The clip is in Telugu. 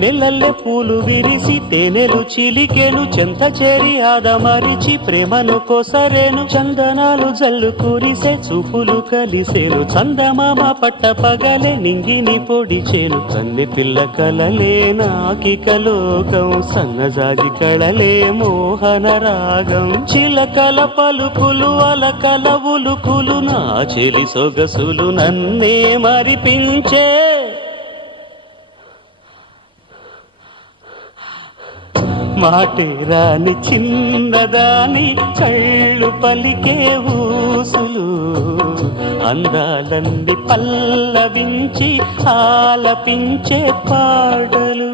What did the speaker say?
వెన్నెలల్లె పూలు విరిసి తేనెలు చిలికెను చెంత చేరి ఆదమరిచి ప్రేమను కోసరేను చందనాలు జల్లు కురిసే చూపులు కలిసేను చందమామ పట్ట పగలే నింగిని పొడిచేను కన్నె పిల్ల కలలే నాకిక లోకం సన్నజాజి కళలే మోహన రాగం చిలకల పలుకులు అలకల ఉలుకులు నా చెలి సొగసులు నన్నే మరిపించే మాటే రాని చిన్నదాని కళ్ళు పలికే ఊసులు అందాలన్నీ పల్లవించి ఆలపించే పాటలు